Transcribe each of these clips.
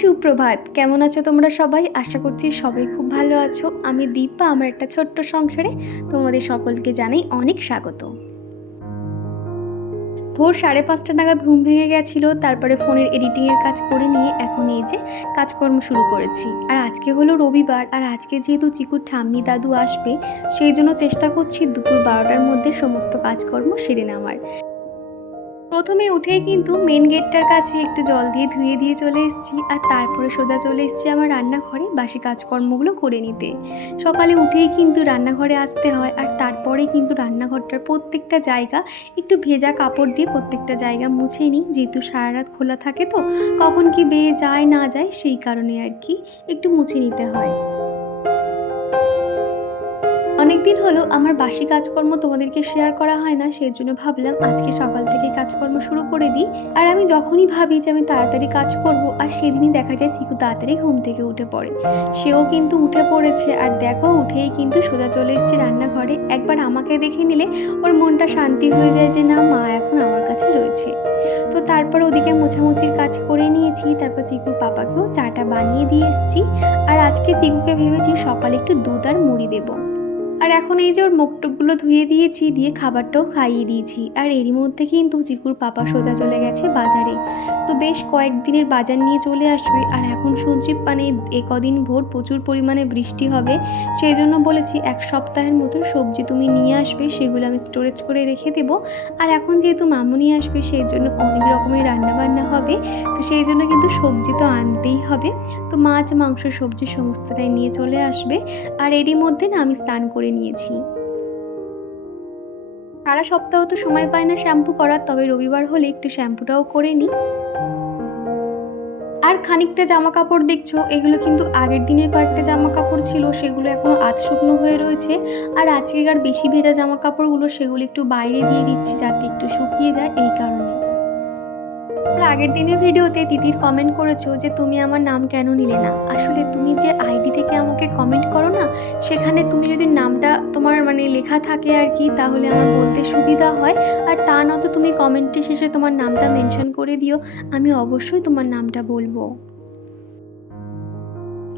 সুপ্রভাত। কেমন আছো তোমরা সবাই? আশা করছি সবাই খুব ভালো আছো। আমি দীপা, আমার একটা ছোট্ট সংসারে তোমাদের সকলকে জানাই অনেক স্বাগত। ভোর সাড়ে পাঁচটা নাগাদ ঘুম ভেঙে গেছিল, তারপরে ফোনের এডিটিংয়ের কাজ করে নিয়ে এখন এই যে কাজকর্ম শুরু করেছি। আর আজকে হলো রবিবার, আর আজকে যেহেতু চিকুর ঠাম্মি দাদু আসবে, সেই জন্য চেষ্টা করছি দুপুর বারোটার মধ্যে সমস্ত কাজকর্ম সেরে নেওয়ার। প্রথমে উঠেই কিন্তু মেন গেটটার কাছে একটু জল দিয়ে ধুয়ে দিয়ে চলে এসেছি আর তারপরে সোজা চলে এসেছি আমার রান্নাঘরে বাসি কাজকর্মগুলো করে নিতে। সকালে উঠেই কিন্তু রান্নাঘরে আসতে হয় আর তারপরে কিন্তু রান্নাঘরটার প্রত্যেকটা জায়গা একটু ভেজা কাপড় দিয়ে প্রত্যেকটা জায়গা মুছে নিই। যেহেতু সারা রাত খোলা থাকে তো, কখন কি বেয়ে যায় না যায় সেই কারণে আর কি একটু মুছে নিতে হয়। অনেকদিন হলো আমার বাসি কাজকর্ম তোমাদেরকে শেয়ার করা হয় না, সেই জন্য ভাবলাম আজকে সকাল থেকে কাজকর্ম শুরু করে দিই। আর আমি যখনই ভাবি যে আমি তাড়াতাড়ি কাজ করব, আর সেদিনই দেখা যায় চিকু তাড়াতাড়ি ঘুম থেকে উঠে পড়ে। সেও কিন্তু উঠে পড়েছে, আর দেখো উঠেই কিন্তু সোজা চলে এসেছে রান্নাঘরে। একবার আমাকে দেখে নিলে ওর মনটা শান্তি হয়ে যায় যে না, মা এখন আমার কাছে রয়েছে। তো তারপর ওদিকে মোছামুছির কাজ করে নিয়েছি, তারপর চিকুর পাপাকেও চাটা বানিয়ে দিয়ে এসেছি। আর আজকে চিকুকে ভেবেছি সকালে একটু দুধ আর মুড়ি দেবো। আর এখন এই যে ওর মুখটুকগুলো ধুয়ে দিয়েছি, দিয়ে খাবারটাও খাইয়ে দিয়েছি। আর এরই মধ্যে কিন্তু চিকুর পাপা সোজা চলে গেছে বাজারে। তো বেশ কয়েকদিনের বাজার নিয়ে চলে আসবে। আর এখন শুনছি মানে এ কদিন ভোর প্রচুর পরিমাণে বৃষ্টি হবে। সেই জন্য বলেছি, এক সপ্তাহের মতো সবজি তুমি নিয়ে আসবে, সেগুলো আমি স্টোরেজ করে রেখে দেবো। আর এখন যেহেতু মামুনি আসবে সেই জন্য অনেক রকমের রান্নাবান্না হবে। তো সেই জন্য কিন্তু সবজি তো আনতেই হবে। তো মাছ, মাংস, সবজি সমস্তটাই নিয়ে চলে আসবে। আর এরই মধ্যে না আমি স্নান করে নিয়েছি। সারা সপ্তাহ তো সময় পায় না শ্যাম্পু করার, তবে রবিবার হলে একটু শ্যাম্পুটাও করে নিই। আর খানিকটা জামা কাপড় দেখছ, এগুলো কিন্তু আগের দিনের কয়েকটা জামা কাপড় ছিল, সেগুলো এখনও আধ শুকনো হয়ে রয়েছে। আর আজকেকার বেশি ভেজা জামা কাপড়গুলো সেগুলো একটু বাইরে দিয়ে দিচ্ছি যাতে একটু শুকিয়ে যায়, এই কারণে। আর আগের দিনের ভিডিওতে দিদির কমেন্ট করেছ যে তুমি আমার নাম কেন নিলে না? আসলে তুমি যে আইডি থেকে আমাকে কমেন্ট করো না, সেখানে তুমি যদি নামটা তোমার মানে লেখা থাকে আর কি, তাহলে আমার বলতে সুবিধা হয়। আর তা নয়তো তুমি কমেন্টের শেষে তোমার নামটা মেনশন করে দিও, আমি অবশ্যই তোমার নামটা বলব।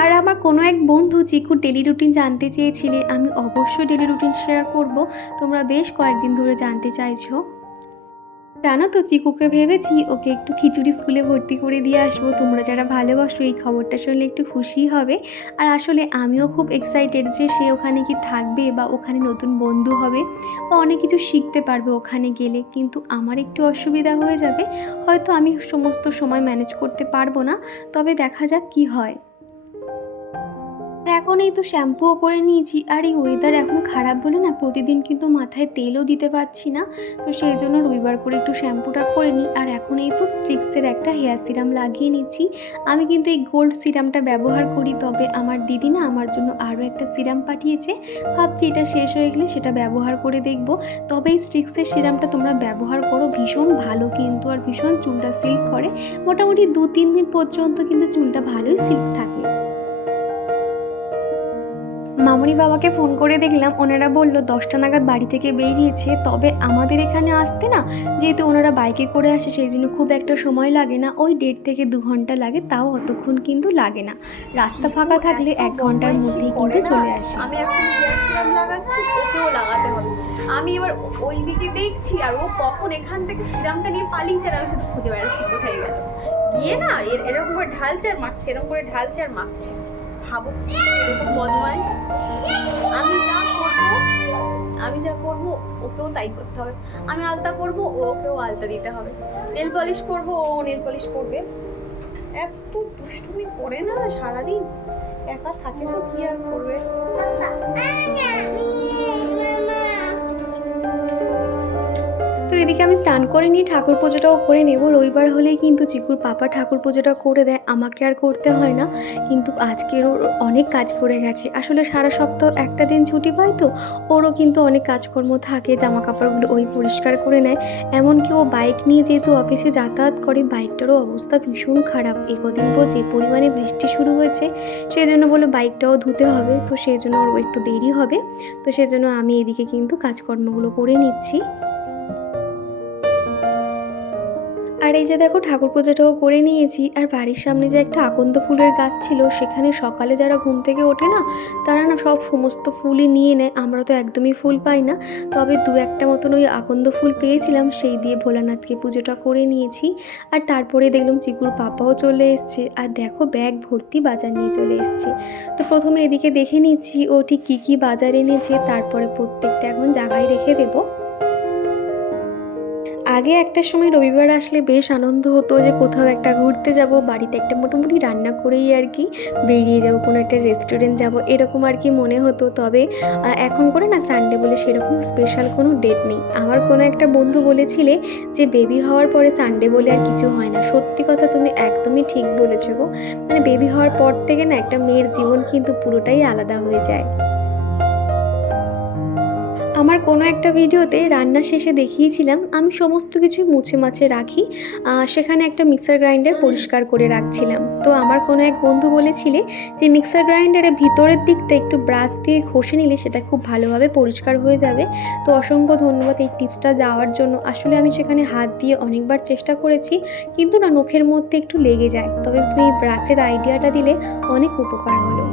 আর আমার কোনো এক বন্ধু চিকু ডেলি রুটিন জানতে চেয়েছিলে, আমি অবশ্যই ডেলি রুটিন শেয়ার করব। তোমরা বেশ কয়েকদিন ধরে জানতে চাইছো। জানো তো, চিকুকে ভেবেছি ওকে একটু খিচুড়ি স্কুলে ভর্তি করে দিয়ে আসব। তোমরা যারা ভালোবাসো, এই খবরটা শুনলে একটু খুশি হবে। আর আসলে আমিও খুব এক্সাইটেড যে সে ওখানে কি থাকবে বা ওখানে নতুন বন্ধু হবে বা অনেক কিছু শিখতে পারবে ওখানে গেলে। কিন্তু আমার একটু অসুবিধা হয়ে যাবে। হয়তো আমি সমস্ত সময় ম্যানেজ করতে পারব না। তবে দেখা যাক কি হয়। এখন এই তো শ্যাম্পুও করে নিয়েছি আর এই ওয়েদার এখন খারাপ বলে না, প্রতিদিন কিন্তু মাথায় তেলও দিতে পারছি না। তো সেই জন্য রবিবার করে একটু শ্যাম্পুটা করে নিই। আর এখন এই তো স্ট্রিক্সের একটা হেয়ার সিরাম লাগিয়ে নিচ্ছি। আমি কিন্তু এই গোল্ড সিরামটা ব্যবহার করি, তবে আমার দিদি না আমার জন্য আরও একটা সিরাম পাঠিয়েছে। ভাবছি এটা শেষ হয়ে গেলে সেটা ব্যবহার করে দেখব। তবে এই স্ট্রিক্সের সিরামটা তোমরা ব্যবহার করো, ভীষণ ভালো কিন্তু আর ভীষণ চুলটা সিল্ক করে। মোটামুটি দু তিন দিন পর্যন্ত কিন্তু চুলটা ভালোই সিল্ক থাকে। মামনি বাবাকে ফোন করে দেখলাম ওনারা বলল দশটা নাগাদ বাড়ি থেকে বেরিয়েছে তবে আমাদের এখানে আসতে না যেহেতু ওনারা বাইকে করে আসে সেই জন্য খুব একটা সময় লাগে না ওই দেড় থেকে দু ঘণ্টা লাগে তাও অতক্ষণ কিন্তু লাগে না। রাস্তা ফাঁকা থাকলে এক ঘণ্টার মধ্যেই কিন্তু চলে আসে। আমি এখন লাগাচ্ছি ওকেও লাগাতে হবে। আমি এবার ওই দিকে দেখছি আর ও কখন এখান থেকে সিরামটা নিয়ে পালিয়েছে আর আমি শুধু খুঁজে বেড়াচ্ছি কোথায় গেল। গিয়ে না এর- এরকম করে ঢালছে আর মাখছে এরকম করে ঢালছে আর মাখছে ভাবো। এরকম বদমাইশ। আমি যা করব, আমি যা করব, ওকেও তাই করতে হবে। আমি আলতা করব ওকেও আলতা দিতে হবে। নেল পলিশ করব ও নেল পলিশ করবে এত দুষ্টুমি করে না সারাদিন? একা থাকে তো কি আর করবে? এদিকে আমি স্নান করে নিয়ে ঠাকুর পুজোটাও করে নেব। রবিবার হলেই কিন্তু চিকুর পাপা ঠাকুর পুজোটা করে দেয়, আমাকে আর করতে হয় না। কিন্তু আজকের ওর অনেক কাজ পড়ে গেছে। আসলে সারা সপ্তাহ একটা দিন ছুটি পায় তো, ওরও কিন্তু অনেক কাজকর্ম থাকে জামা কাপড়গুলো ওই পরিষ্কার করে নেয়। এমনকি ও বাইক নিয়ে যেহেতু অফিসে যাতায়াত করে, বাইকটারও অবস্থা ভীষণ খারাপ। এই কদিন পর যে পরিমাণে বৃষ্টি শুরু হয়েছে সেই জন্য বলে বাইকটাও ধুতে হবে। তো সেই জন্য ওর একটু দেরি হবে। তো সেই জন্য আমি এদিকে কিন্তু কাজকর্মগুলো করে নিচ্ছি। আর এই যে দেখো ঠাকুর পুজোটাও করে নিয়েছি, আর বাড়ির সামনে যে একটা আকন্দ ফুলের গাছ ছিল, সেখানে সকালে যারা ঘুম থেকে ওঠে না, তারা না সব সমস্ত ফুলই নিয়ে নেয়। আমরা তো একদমই ফুল পাই না। তবে দু একটা মতন ওই আকন্দ ফুল পেয়েছিলাম, সেই দিয়ে ভোলানাথকে পুজোটা করে নিয়েছি। আর তারপরে দেখলাম চিকুর পাপাও চলে এসছে। আর দেখো ব্যাগ ভর্তি বাজার নিয়ে চলে এসছে। তো প্রথমে এদিকে দেখে নিচ্ছি ও ঠিক কী কী বাজার এনেছে, তারপরে প্রত্যেকটা এখন জায়গায় রেখে দেবো। আগে একটা সময় রবিবার আসলে বেশ আনন্দ হতো যে কোথাও একটা ঘুরতে যাব, বাড়িতে একটা মোটামুটি রান্না করেই আর কি বেরিয়ে যাব, কোনো একটা রেস্টুরেন্ট যাব, এরকম আর কি মনে হতো। তবে এখন করে না সানডে বলে সেরকম স্পেশাল কোনো ডেট নেই। আমার কোনো একটা বন্ধু বলেছিলে যে বেবি হওয়ার পরে সানডে বলে আর কিছু হয় না। সত্যি কথা তুমি একদমই ঠিক বলেছ মানে বেবি হওয়ার পর থেকে না একটা মেয়ের জীবন কিন্তু পুরোটাই আলাদা হয়ে যায়। আমার কোনো একটা ভিডিওতে রান্না শেষে দেখিয়েছিলাম, আমি সমস্ত কিছুই মুছে মাছে রাখি সেখানে একটা মিক্সার গ্রাইন্ডার পরিষ্কার করে রাখছিলাম। তো আমার কোনো এক বন্ধু বলেছিলে যে মিক্সার গ্রাইন্ডারের ভিতরের দিকটা একটু ব্রাশ দিয়ে ঘষে নিলে সেটা খুব ভালোভাবে পরিষ্কার হয়ে যাবে। তো অসংখ্য ধন্যবাদ এই টিপসটা যাওয়ার জন্য। আসলে আমি সেখানে হাত দিয়ে অনেকবার চেষ্টা করেছি, কিন্তু না নখের মধ্যে একটু লেগে যায়। তবে তুমি এই ব্রাশের আইডিয়াটা দিলে অনেক উপকার হলো।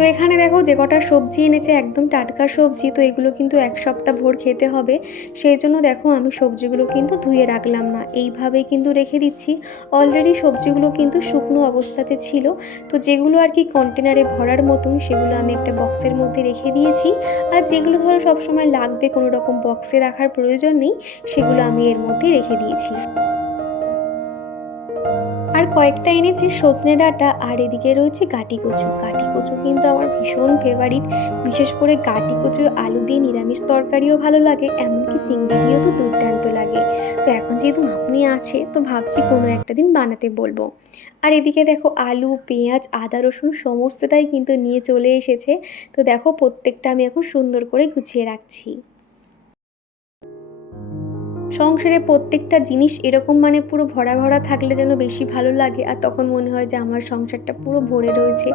তো এখানে দেখো যে কটা সবজি এনেছে, একদম টাটকা সবজি, তো এগুলো কিন্তু এক সপ্তাহ ভোর খেতে হবে। সেই জন্য দেখো আমি সবজিগুলো কিন্তু ধুয়ে রাখলাম না, এইভাবেই কিন্তু রেখে দিচ্ছি। অলরেডি সবজিগুলো কিন্তু শুকনো অবস্থাতে ছিল, তো যেগুলো আর কি কন্টেনারে ভরার মতন সেগুলো আমি একটা বক্সের মধ্যে রেখে দিয়েছি। আর যেগুলো ধরো সবসময় লাগবে, কোনো রকম বক্সে রাখার প্রয়োজন নেই, সেগুলো আমি এর মধ্যে রেখে দিয়েছি। আর কয়েকটা এনেছি সজনে ডাঁটা, আর এদিকে রয়েছে গাটি কচু। গাটি কচু কিন্তু আমার ভীষণ ফেভারিট বিশেষ করে গাটি কচু আলু দিয়ে নিরামিষ তরকারিও ভালো লাগে, এমনকি চিংড়ি দিয়েও তো দুর্দান্ত লাগে। তো এখন যেহেতু মামনি আছে, তো ভাবছি কোনো একটা দিন বানাতে বলব। আর এদিকে দেখো আলু, পেঁয়াজ, আদা, রসুন সমস্তটাই কিন্তু নিয়ে চলে এসেছে। তো দেখো প্রত্যেকটা আমি এখন সুন্দর করে গুছিয়ে রাখছি। সংসারে প্রত্যেকটা জিনিস এরকম মানে পুরো ভরা ভরা থাকলে যেন বেশি ভালো লাগে, আর তখন মনে হয় যে আমার সংসারটা পুরো ভরে রয়েছে।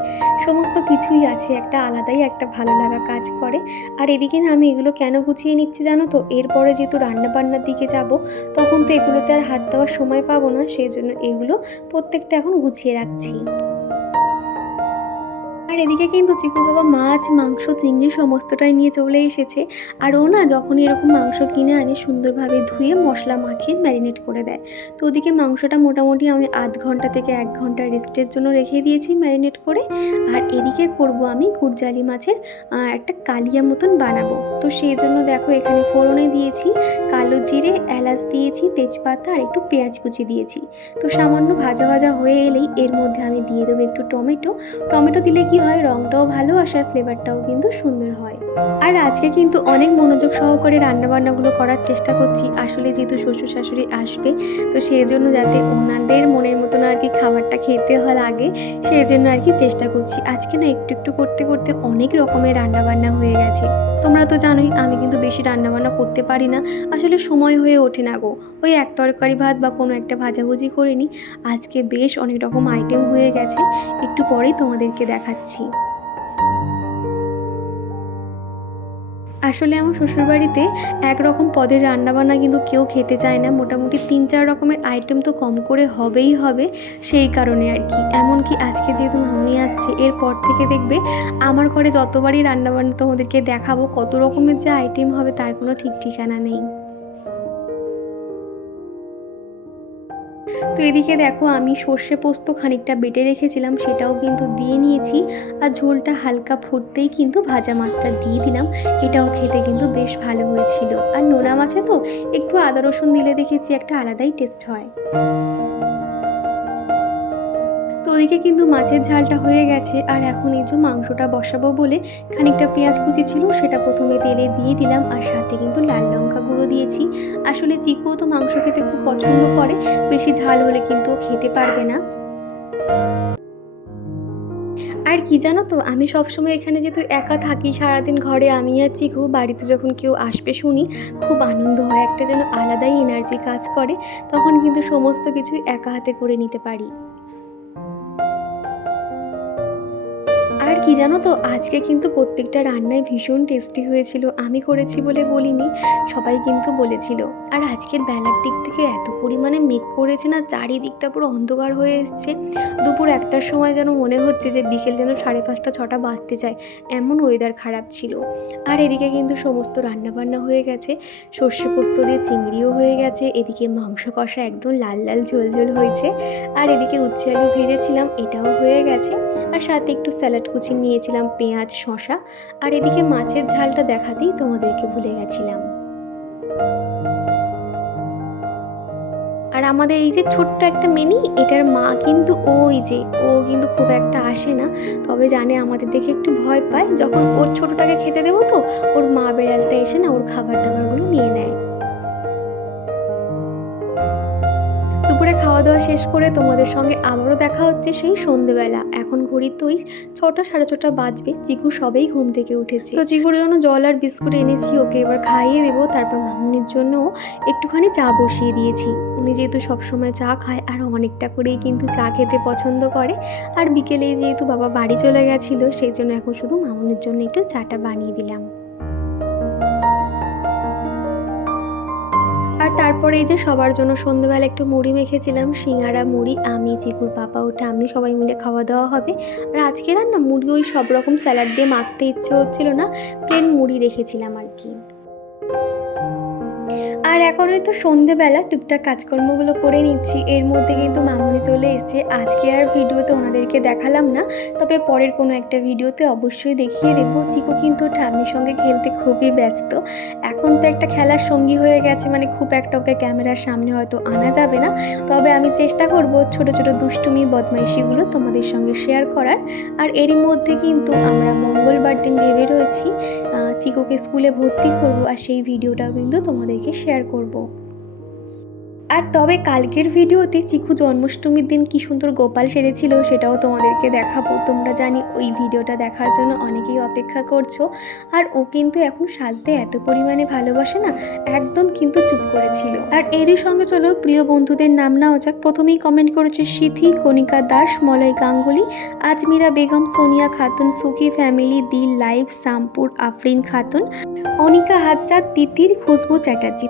সমস্ত কিছুই আছে, একটা আলাদাই একটা ভালো লাগা কাজ করে। আর এদিকে না আমি এগুলো কেন গুছিয়ে নিচ্ছি জানো তো? এরপরে যেহেতু রান্না বান্নার দিকে যাব, তখন তো এগুলোতে আর হাত দেওয়ার সময় পাবো না, সেই জন্য এগুলো প্রত্যেকটা এখন গুছিয়ে রাখছি। আর এদিকে কিন্তু চিকু বাবা মাছ, মাংস, চিংড়ি সমস্তটাই নিয়ে চলে এসেছে। আর ও না যখন এরকম মাংস কিনে আনে, সুন্দরভাবে ধুয়ে মশলা মাখিয়ে ম্যারিনেট করে দেয়। তো ওদিকে মাংসটা মোটামুটি আমি আধ ঘণ্টা থেকে এক ঘণ্টা রেস্টের জন্য রেখে দিয়েছি ম্যারিনেট করে। আর এদিকে করব আমি গুড়জালি মাছের একটা কালিয়া মতন বানাবো। তো সেই জন্য দেখো এখানে ফোড়নে দিয়েছি, কালো জিরে, এলাচ দিয়েছি, তেজপাতা আর একটু পেঁয়াজ কুচি দিয়েছি। তো সামান্য ভাজা ভাজা হয়ে এলেই এর মধ্যে আমি দিয়ে দেবো একটু টমেটো। টমেটো দিলে কি হয় রংটাও ভালো আসে আর ফ্লেভারটাও কিন্তু সুন্দর হয়। আর আজকে কিন্তু অনেক মনোযোগ সহকারে রান্নাবান্নাগুলো করার চেষ্টা করছি। আসলে যেহেতু শ্বশুর শাশুড়ি আসবে, তো সেই জন্য যাতে ওনাদের মনের মতন আর কি খাবারটা খেতে হয় আগে সেই জন্য আর কি চেষ্টা করছি। আজকে না একটু একটু করতে করতে অনেক রকমের রান্নাবান্না হয়ে গেছে। তোমরা তো জানোই আমি কিন্তু বেশি রান্নাবান্না করতে পারি না। আসলে সময় হয়ে ওঠে না গো। ওই এক তরকারি ভাত বা কোনো একটা ভাজাভুজি করে নিই আজকে বেশ অনেক রকম আইটেম হয়ে গেছে। একটু পরেই তোমাদেরকে দেখাচ্ছি। আসলে আমার শ্বশুরবাড়িতে একরকম পদের রান্নাবান্না কিন্তু কেউ খেতে চায় না। মোটামুটি তিন, চার রকমের আইটেম তো কম করে হবেই হবে, সেই কারণে আর কি। এমনকি আজকে যেহেতু মামনি আসছে, এরপর থেকে দেখবে আমার ঘরে যতবারই রান্নাবান্না তোমাদেরকে দেখাবো, কত রকমের যে আইটেম হবে তার কোনো ঠিক ঠিকানা নেই। তো এদিকে দেখো আমি সর্ষে পোস্ত খানিকটা বেটে রেখেছিলাম, সেটাও কিন্তু দিয়ে নিয়েছি। আর ঝোলটা হালকা ফুটতেই কিন্তু ভাজা মাছটা দিয়ে দিলাম, এটাও খেতে কিন্তু বেশ ভালো হয়েছিল। আর নোনা মাছে তো একটু আদা রসুন দিলে দেখেছি একটা আলাদাই টেস্ট হয়। তো ওদিকে কিন্তু মাছের ঝালটা হয়ে গেছে, আর এখন এই যে মাংসটা বসাবো বলে খানিকটা পেঁয়াজ কুচি ছিল, সেটা প্রথমে তেলে দিয়ে দিলাম, আর সাথে কিন্তু লাল লঙ্কা গুঁড়ো দিয়েছি। আসলে চিকুও তো মাংস খেতে খুব পছন্দ করে, বেশি ঝাল হলে কিন্তু খেতে পারবে না। আর কি জানো তো, আমি সবসময় এখানে যেহেতু একা থাকি, সারাদিন ঘরে আমি আর চিকু বাড়িতে যখন কেউ আসবে শুনি, খুব আনন্দ হয়, একটা যেন আলাদাই এনার্জি কাজ করে, তখন কিন্তু সমস্ত কিছুই একা হাতে করে নিতে পারি। কি জানো তো? আজকে কিন্তু প্রত্যেকটা রান্নায় ভীষণ টেস্টি হয়েছিল। আমি করেছি বলে বলিনি, সবাই কিন্তু বলেছিল। আর আজকের বেলার দিক থেকে এত পরিমাণে মেঘ করেছে না, চারিদিকটা পুরো অন্ধকার হয়ে এসছে। দুপুর একটার সময় যেন মনে হচ্ছে যে বিকেল যেন সাড়ে পাঁচটা, ছটা বাজতে চায় এমন ওয়েদার খারাপ ছিল। আর এদিকে কিন্তু সমস্ত রান্নাবান্না হয়ে গেছে। সর্ষে পোস্ত দিয়ে চিংড়িও হয়ে গেছে। এদিকে মাংস কষা একদম লাল লাল ঝোল ঝোল হয়েছে। আর এদিকে উচ্ছে আলু ভেজেছিলাম, এটাও হয়ে গেছে। আর সাথে একটু স্যালাড কুচি নিয়েছিলাম, পেঁয়াজ শশা আর এদিকে মাছের ঝালটা দেখাতেই তোমাদেরকে ভুলে গেছিলাম। আর আমাদের এই যে ছোট্ট একটা মেনি, এটার মা কিন্তু ওই যে, ও কিন্তু খুব একটা আসে না, তবে জানে আমাদের দেখে একটু ভয় পায়, যখন ওর ছোটটাকে খেতে দেবো তো, ওর মা বেড়ালটা এসে না ওর খাবার দাবারগুলো নিয়ে নেয়। খাওয়া দাওয়া শেষ করে তোমাদের সঙ্গে আবারও দেখা হচ্ছে সেই সন্ধেবেলা। এখন ঘড়ির তুই ছটা, সাড়ে ছটা বাজবে। চিকু সবেই ঘুম থেকে উঠেছে। তো চিকুর জন্য জল আর বিস্কুট এনেছি, ওকে এবার খাইয়ে দেবো। তারপর মামুনির জন্য একটুখানি চা বসিয়ে দিয়েছি। উনি যেহেতু সবসময় চা খায়, আর অনেকটা করেই কিন্তু চা খেতে পছন্দ করে। আর বিকেলে যেহেতু বাবা বাড়ি চলে গেছিল, সেই জন্য এখন শুধু মামুনির জন্য একটু চাটা বানিয়ে দিলাম। তারপরে এই যে সবার জন্য সন্ধ্যেবেলা একটু মুড়ি মেখেছিলাম সিঙ্গারা মুড়ি, আমি, চিকুর পাপা, ওটা আমি সবাই মিলে খাওয়া দাওয়া হবে। আর আজকে রান্না মুড়ি ওই সব রকম স্যালাড দিয়ে মাখতে ইচ্ছে হচ্ছিল না প্লেন মুড়ি রেখেছিলাম আর কি। আর এখন ওই তো সন্ধেবেলা টুকটাক কাজকর্মগুলো করে নিচ্ছি। এর মধ্যে কিন্তু মামুনি চলে এসেছে। আজকে আর ভিডিওতে ওনাদেরকে দেখালাম না। তবে পরের কোনো একটা ভিডিওতে অবশ্যই দেখিয়ে দেবো। চিকু কিন্তু ঠাম্মির সঙ্গে খেলতে খুবই ব্যস্ত। এখন তো একটা খেলার সঙ্গী হয়ে গেছে। মানে খুব একটা ওকে ক্যামেরার সামনে হয়তো আনা যাবে না। তবে আমি চেষ্টা করব ছোট ছোট দুষ্টুমি, বদমাইশিগুলো তোমাদের সঙ্গে শেয়ার করার। আর এরই মধ্যে কিন্তু আমরা মঙ্গলবার দিন ভেবে রয়েছি চিকুকে স্কুলে ভর্তি করব আর সেই ভিডিওটাও কিন্তু তোমাদেরকে শেয়ার করব। আর তবে কালকের ভিডিওতে চিকু জন্মাষ্টমীর দিন কি সুন্দর গোপাল সেরেছিল সেটাও তোমাদেরকে দেখাবো। তোমরা জানি ওই ভিডিওটা দেখার জন্য অনেকেই অপেক্ষা করছ। আর ও কিন্তু এখন সাজতে এত পরিমাণে ভালোবাসে না, একদম কিন্তু চুপ করেছিল। আর এরই সঙ্গে চলো প্রিয় বন্ধুদের নাম নেওয়া যাক। প্রথমেই কমেন্ট করেছে সিথি, কণিকা Das, Malay Ganguly, Azmira Begum, Sonia Khatun, Sukhi family the live Shampur Afrin Khatun, Anika Hazra, Titir, Khushboo Chatterjee.